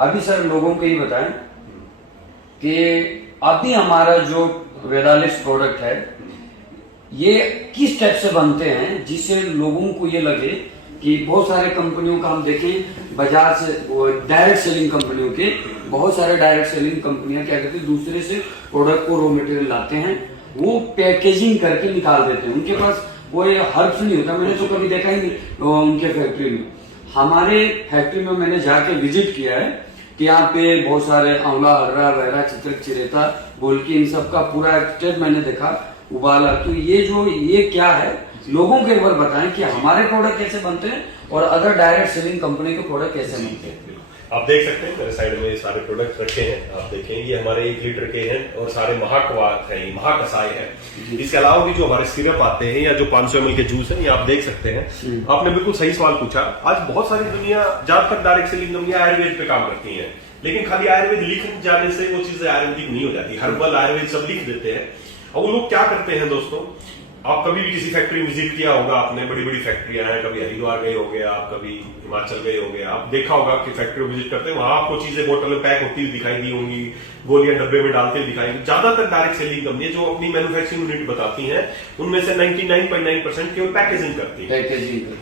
अभी सर लोगों को ये बताएं कि अभी हमारा जो वेदालिक्स प्रोडक्ट है ये किस टाइप से बनते हैं जिससे लोगों को ये लगे कि बहुत सारे कंपनियों का हम देखें बाजार से डायरेक्ट सेलिंग कंपनियों के बहुत सारे डायरेक्ट सेलिंग कंपनियां क्या करती है दूसरे से प्रोडक्ट को रॉ मटेरियल लाते हैं, वो पैकेजिंग करके निकाल देते हैं। उनके पास वो हर्ब्स नहीं होता, मैंने तो कभी देखा ही नहीं उनके फैक्ट्री में। हमारे फैक्ट्री में मैंने जाके विजिट किया है कि यहाँ पे बहुत सारे आंवला, हर्रा, वहरा, चित्रक, चिरेता बोल के इन सब का पूरा स्टेज मैंने देखा उबाला। तो ये क्या है, लोगों को एक बार बताएं कि हमारे प्रोडक्ट कैसे बनते हैं और अदर डायरेक्ट सेलिंग कंपनी के प्रोडक्ट कैसे बनते हैं। आप देख सकते हैं मेरे साइड में सारे प्रोडक्ट रखे हैं, आप देखें ये हमारे 1 लीटर के हैं और सारे महाकवात है, महाकसाय है। इसके अलावा भी जो हमारे सिरप आते हैं या जो 500 ml के जूस है ये आप देख सकते हैं। आपने बिल्कुल सही सवाल पूछा। आज बहुत सारी दुनिया ज्यादातर डायरेक्ट सेलिंग कंपनियां आयुर्वेद पे काम करती हैं, लेकिन खाली आयुर्वेद लिख जाने से वो चीजें आयुर्वेदिक नहीं हो जाती। हर्बल आयुर्वेद सब लिख देते हैं। और वो लोग क्या करते हैं दोस्तों, आप कभी भी किसी फैक्ट्री विजिट किया होगा आपने, बड़ी बड़ी फैक्ट्रियां हैं, कभी हरिद्वार गए होंगे आप, कभी हिमाचल गए होंगे आप, देखा होगा कि फैक्ट्री विजिट करते हैं वहां आपको चीजें बोतल में पैक होती हुई दिखाई दी होंगी, गोलियां डब्बे में डालते हुए दिखाई दी। ज्यादातर डायरेक्ट सेलिंग कंपनी जो अपनी मैन्युफैक्चरिंग यूनिट बताती हैं उनमें से 99.9% केवल पैकेजिंग करती है।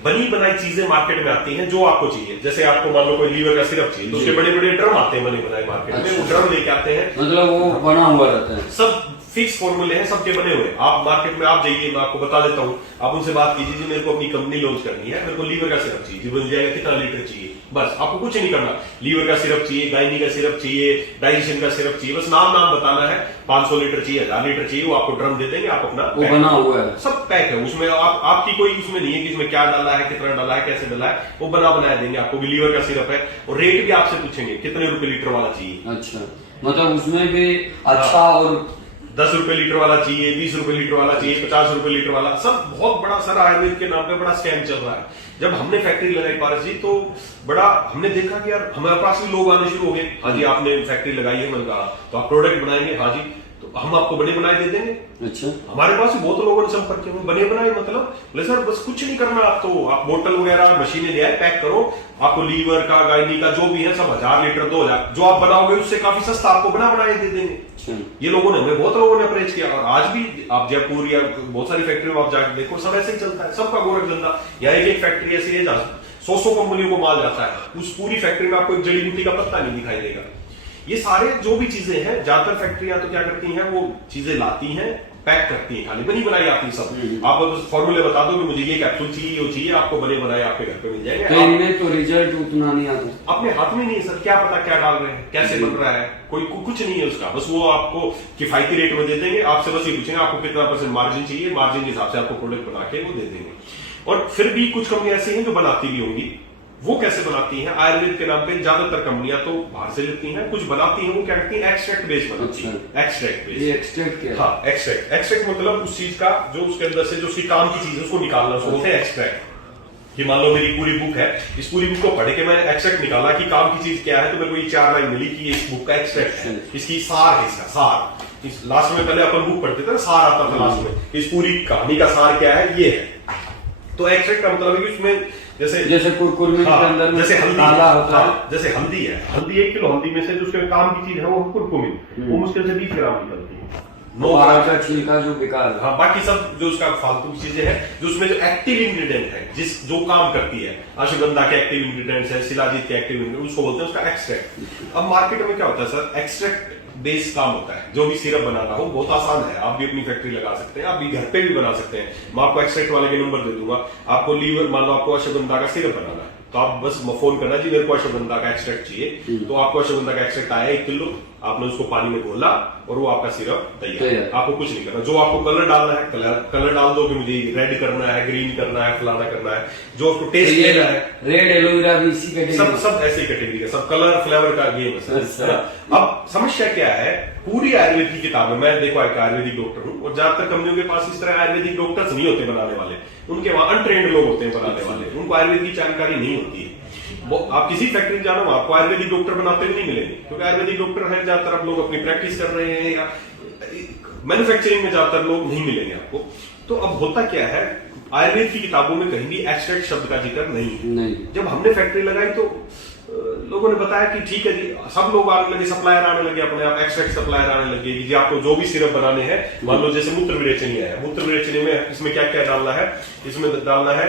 बनी बनाई चीजें मार्केट में आती हैं जो आपको चाहिए। जैसे आपको मान लो कोई लीवर का सिरप चाहिए, उसके बड़े बड़े ड्रम आते हैं बने बनाए मार्केट में, वो ड्रम लेके आते हैं, मतलब वो बना हुआ रहता है, सब फिक्स फॉर्मूले हैं, सबके बने हुए। आप मार्केट में आप जाइए, मैं आपको बता देता हूँ, आप उनसे बात कीजिए जी मेरे को अपनी कंपनी लॉन्च करनी है, मेरे को लीवर का सिरप चाहिए, जी मिल जाएगा, कितना लीटर चाहिए, बस आपको कुछ नहीं करना। लीवर का सिरप चाहिए, गायनी का सिरप चाहिए, डाइजेशन का सिरप चाहिए, बस नाम बताना है। 500 लीटर चाहिए, 1000 लीटर चाहिए, वो आपको ड्रम दे देंगे, आप अपना वो बना हुआ है, सब पैक है उसमें। आपकी कोई उसमें नहीं है कि इसमें क्या डाला है, कितना डाला है, कैसे डाला है, वो बना बनाया देंगे आपको। भी लीवर का सिरप है और रेट भी आपसे पूछेंगे कितने रुपए लीटर वाला चाहिए। अच्छा, मतलब उसमें भी अच्छा और 10 रुपए लीटर वाला चाहिए, 20 रुपए लीटर वाला चाहिए, 50 रुपए लीटर वाला, सब बहुत बड़ा सारा आयुर्वेद के नाम पे बड़ा स्कैम चल रहा है। जब हमने फैक्ट्री लगाई पारस जी तो बड़ा हमने देखा कि यार हमारे पास भी लोग आने शुरू हो गए। हाँ जी आपने फैक्ट्री लगाई है, मैंने कहा तो आप प्रोडक्ट बनाएंगे, हाँ जी तो हम आपको बने बनाए दे देंगे। अच्छा, हमारे पास भी बहुत लोगों ने संपर्क किया, बने बनाए मतलब बोले सर बस कुछ नहीं करना, आप तो आप बोतल वगैरह मशीनें ले आए, पैक करो, आपको लीवर का, गायनी का जो भी है सब 1000 लीटर 2000 जो आप बनाओगे उससे काफी सस्ता आपको बना बनाए दे देंगे। ये लोगों ने, हमें बहुत लोगों ने अप्रोच किया और आज भी आप जयपुर या बहुत सारी फैक्ट्री में आप जाकर देखो सब ऐसे ही चलता है, सबका गोरख धंधा। यहाँ एक फैक्ट्री ऐसी है जहां 100 कंपनियों को माल जाता है, उस पूरी फैक्ट्री में आपको एक जड़ी बूटी का पत्ता नहीं दिखाई देगा। ये सारे जो भी चीजें हैं, ज्यादातर फैक्ट्रियां तो क्या करती हैं, वो चीजें लाती हैं, पैक करती हैं, खाली बनी बनाई आती है सब। आप फॉर्मूले बता दो कि मुझे ये कैप्सूल चाहिए, वो चाहिए, आपको बने बनाए आपके घर पे मिल जाएंगे। तो इनमें तो रिजल्ट उतना नहीं आता, अपने हाथ में नहीं है सर, क्या पता क्या डाल रहे हैं, कैसे बन रहा है, कोई कुछ नहीं है उसका। बस वो आपको किफायती रेट में दे देंगे, आपसे बस ये पूछेंगे आपको कितना % मार्जिन चाहिए, मार्जिन के हिसाब से आपको प्रोडक्ट बना के वो दे देंगे। और फिर भी कुछ कंपनियां ऐसी हैं जो बनाती भी होंगी। वो कैसे बनाती हैं, आयुर्वेद के नाम पे ज्यादातर कंपनियां तो बाहर से लेती हैं, कुछ बनाती हैं वो क्या करती हैं, एक्सट्रैक्ट बेस बनाती हैं। एक्सट्रैक्ट बेस, ये एक्सट्रैक्ट क्या है? हाँ एक्सट्रैक्ट मतलब उस चीज का जो उसके अंदर से जो उसकी काम की चीज है उसको निकालना, उसको बोलते हैं एक्सट्रैक्ट। कि मान लो मेरी पूरी बुक है, इस पूरी बुक को पढ़ के मैंने एक्सट्रैक्ट निकाला कि काम की चीज क्या है, तो मेरे को ये 4 लाइन मिली कि इस बुक का एक्सट्रैक्ट है, इसकी सार है, इसका सार। इस लास्ट में पहले अपन बुक पढ़ते थे ना, सार आता था लास्ट में, इस पूरी कहानी का सार क्या है, ये है। तो एक्सट्रैक्ट का मतलब है कि उसमें जैसे कुरकुरे के अंदर जैसे हल्दी होता है, जैसे हल्दी है, हल्दी 1 किलो हल्दी में से जो उसके काम की चीज है वो कुरकुमिन, वो मुश्किल से 20 ग्राम निकलती है। 9 का छिलका जो बेकार है, हाँ बाकी सब जो उसका फालतू की चीजें हैं, जो उसमें जो एक्टिव इंग्रेडिएंट है, जो काम करती है, अश्वगंधा के एक्टिव इंग्रेडिएंट्स है, शिलाजीत के एक्टिव इंग्रेडिएंट, उसको बोलते हैं उसका एक्सट्रैक्ट। अब मार्केट में क्या होता है सर, एक्सट्रैक्ट बेस काम होता है। जो भी सिरप बनाना हो बहुत आसान है, आप भी अपनी फैक्ट्री लगा सकते हैं, आप भी घर पे भी बना सकते हैं। मैं आपको एक्सट्रैक्ट वाले के नंबर दे दूंगा, आपको लीवर मान लो आपको अश्वगंधा का सिरप बनाना है तो आप बस फोन करना जी मेरे को अश्वगंधा का एक्सट्रैक्ट चाहिए, तो आपको अश्वगंधा का एक्सट्रैक्ट आया 1 किलो, आपने उसको पानी में घोला और वो आपका सिरप तैयार। आपको कुछ नहीं करना, जो आपको कलर डालना है कलर डाल दो कि मुझे रेड करना है, ग्रीन करना है, फलाना करना है, जो आपको टेस्ट लेना है। रेड एलोवेरा भी इसी कैटेगरी, सब ऐसी कैटेगरी है, सब कलर फ्लेवर का गेम है सर। अब समस्या क्या है, पूरी आयुर्वेद की किताब है, मैं देखो एक आयुर्वेदिक डॉक्टर हूँ और ज्यादातर कंपनियों के पास इस तरह आयुर्वेदिक डॉक्टर्स नहीं होते बनाने वाले, उनके वहां अनट्रेंड लोग होते हैं बनाने वाले, उनको आयुर्वेद की जानकारी नहीं होती है। आप किसी फैक्ट्री में जाना आपको आयुर्वेदिक डॉक्टर बनाते हुए नहीं मिलेंगे, क्योंकि आयुर्वेदिक डॉक्टर है ज्यादातर आप लोग अपनी प्रैक्टिस कर रहे हैं या मैन्युफैक्चरिंग में ज्यादातर लोग नहीं मिलेंगे आपको। तो अब होता क्या है, आयुर्वेद की किताबों में कहीं भी एक्सट्रैक्ट शब्द का जिक्र नहीं है। जब हमने फैक्ट्री लगाई तो लोगों ने बताया कि ठीक है जी, सब लोग आने लगे, सप्लायर आने लगे, अपने आप एक्सट्रैक्ट सप्लायर आने लगे कि जी आपको जो भी सिरप बनाने हैं, मान लो जैसे मूत्र विरेचनी है, मूत्र विरेचनी में इसमें क्या क्या डालना है, इसमें डालना है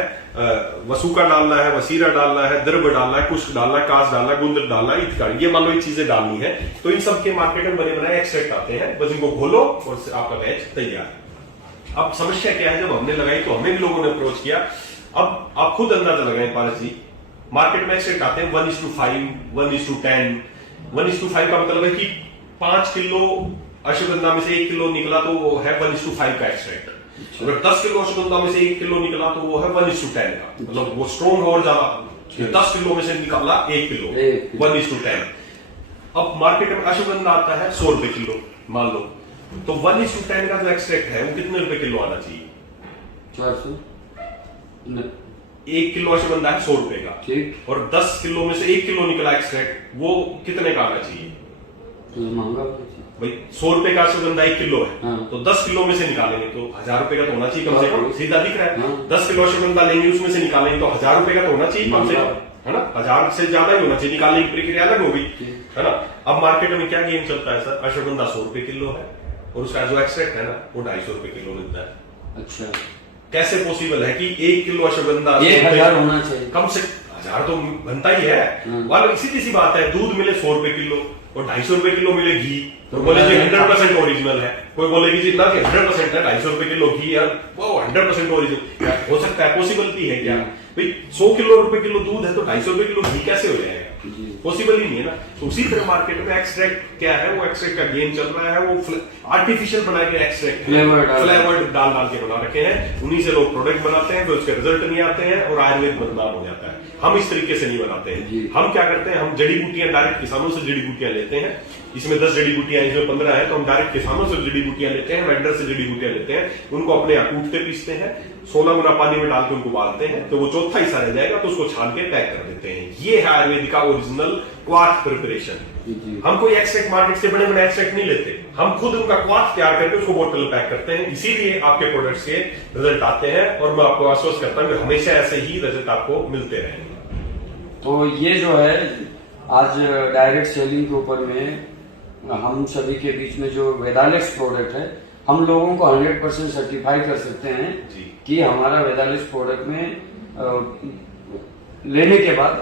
वसूका डालना है, वसीरा डालना है, द्रव डालना है, कुश डालना है, कास डालना है, गुंदर डालना है, इत्यादि, ये मान लो ये चीजें डालनी है। तो इन सब के मार्केट में बने बनाए एक्सट्रैक्ट आते हैं, बस इनको घोलो और आपका बैच तैयार। अब समस्या क्या है, जब हमने लगाई तो हमें भी लोगों ने अप्रोच किया। अब आप खुद अंदाजा लगाएं पारस जी, मार्केट में एक्सट्रैक्ट आते हैं 1:5, 1:10। 1:5 का मतलब है कि 5 किलो अश्वगंधा में से 1 किलो निकला तो वो है 1:5 का एक्सट्रैक्ट। अगर 10 किलो अश्वगंधा में से 1 किलो निकला तो वो है 1:10 का, मतलब वो स्ट्रॉन्ग और ज्यादा। 10 किलो में से निकाला 1 किलो, 1:10। अब मार्केट में अश्वगंधा आता है 100 रुपए किलो मान लो, तो 1:10 का जो एक्सट्रैक्ट है वो कितने रुपए किलो आना चाहिए? 400। 1 किलो अश्वगंधा है 100 रुपए का, ठीक। और 10 किलो में से 1 किलो निकला एक्सट्रैक्ट, वो कितने का आना चाहिए? तो महंगा भाई 100 रुपए का अश्वगंधा 1 किलो है, हाँ। तो 10 किलो में से निकालेंगे तो 1000 रुपए का तो होना चाहिए कम से कम, सीधा दिख रहा है। हाँ। 10 किलो अश्वगंधा लेंगे, उसमें से निकालेंगे तो 1000 रुपए का तो होना चाहिए कम से कम, है ना? 1000 से ज्यादा ही होना चाहिए, निकालने की प्रक्रिया अलग होगी, है ना? अब मार्केट में क्या गेम चलता है सर, अश्वगंधा 100 रुपए किलो है और उसका जो एक्सट्रैक्ट है ना वो 250 रुपए किलो मिलता है। अच्छा, कैसे पॉसिबल है कि 1 किलो अश्वगंधा 1000 होना चाहिए, कम से 1000 तो बनता ही है। वाले सीधी सी बात है, दूध मिले 100 रुपए किलो और 250 रुपए किलो मिले घी, तो बोले जी 100% ओरिजिनल है, कोई बोलेगी जी ना कि 100% है, 250 रुपए किलो घी है वो 100% ओरिजिनल हो सकता है, पॉसिबिलिटी है क्या भाई? 100 किलो रुपए किलो दूध है तो 250 रुपए किलो घी कैसे हो जाएगा? पॉसिबल ही नहीं है ना। तो उसी तरह मार्केट में एक्सट्रैक्ट क्या है, वो एक्सट्रैक्ट का गेम चल रहा है, वो आर्टिफिशियल बनाए गए एक्सट्रैक्ट फ्लेवर्ड डाल के बना रखे हैं, उन्हीं से लोग प्रोडक्ट बनाते हैं, फिर उसके रिजल्ट नहीं आते हैं और आयुर्वेद बदनाम हो जाता है। हम इस तरीके से नहीं बनाते हैं, हम क्या करते हैं, हम जड़ी बूटियां डायरेक्ट किसानों से जड़ी बूटियां लेते हैं, इसमें 10 जड़ी बूटियां, इसमें 15 है, तो हम डायरेक्ट किसानों से जड़ी बूटियां लेते हैं, वेंडर से जड़ी बूटियां लेते हैं, उनको अपने यहाँ कूटते पीसते हैं, 16 गुना पानी में डाल के उनको उबालते हैं, तो वो चौथा हिस्सा रह जाएगा, तो उसको छान के पैक कर देते हैं। ये है आयुर्वेद का ओरिजिनल क्वाथ प्रिपरेशन। हम कोई एक्सट्रैक्ट मार्केट से बड़े बड़े एक्सट्रैक्ट नहीं लेते, हम खुद उनका क्वाथ तैयार करके उसको बोतल में पैक करते हैं, इसीलिए आपके प्रोडक्ट्स के रिजल्ट आते हैं, और मैं आपको आश्वस्त करता हूं कि हमेशा ऐसे ही रिजल्ट आपको मिलते रहेंगे। तो ये जो है आज डायरेक्ट सेलिंग के ऊपर में हम सभी के बीच में जो वेदालेक्स प्रोडक्ट है, हम लोगों को 100% सर्टिफाई कर सकते हैं कि हमारा वेदालेक्स प्रोडक्ट में लेने के बाद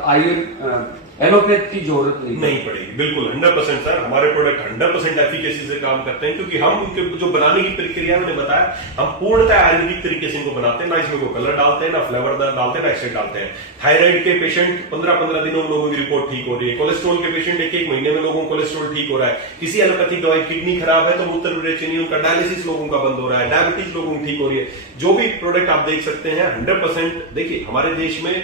एलोपैथ की जरूरत नहीं पड़ेगी। बिल्कुल 100% सर, हमारे प्रोडक्ट 100% एफिकेसी से काम करते हैं, क्योंकि हम उनके जो बनाने की प्रक्रिया मैंने बताया, हम पूर्णतः आयुर्वेदिक तरीके से इनको बनाते हैं, ना इसमें कोई कलर डालते हैं, ना फ्लेवर डालते हैं, ना एक्सट्रैक्ट डालते हैं। थायराइड के पेशेंट 15-15 दिनों में लोगों की रिपोर्ट ठीक हो रही है, कोलेस्ट्रॉल के पेशेंट 1-1 महीने में लोगों को कोलेस्ट्रॉल ठीक हो रहा है, किसी एलोपैथिक दवाई किडनी खराब है तो मूत्र विरेचनी उनका डायलिसिस लोगों का बंद हो रहा है, डायबिटीज लोगों की ठीक हो रही है। जो भी प्रोडक्ट आप देख सकते हैं 100%, देखिए हमारे देश में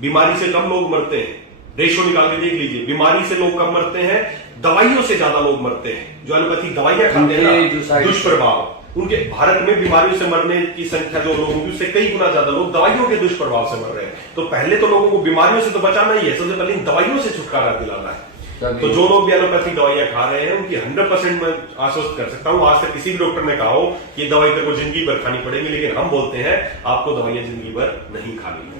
बीमारी से कम लोग मरते हैं, रेशो निकाल के देख लीजिए, बीमारी से लोग कम मरते हैं, दवाइयों से ज्यादा लोग मरते हैं। जो एलोपैथिक दवाइयां खाते हैं ना, दुष्प्रभाव, उनके भारत में बीमारियों से मरने की संख्या जो लोगों की, उससे कई गुना ज्यादा लोग दवाइयों के दुष्प्रभाव से मर रहे हैं। तो पहले तो लोगों को बीमारियों से तो बचाना ही है, सबसे पहले इन दवाइयों से छुटकारा दिलाना है। तो जो लोग भी एलोपैथिक दवाइयां खा रहे हैं उनकी 100% मैं आश्वस्त कर सकता हूं, आज तक किसी भी डॉक्टर ने कहा हो कि दवाई तेरे को जिंदगी भर खानी पड़ेगी, लेकिन हम बोलते हैं आपको दवाइयां जिंदगी भर नहीं खानी।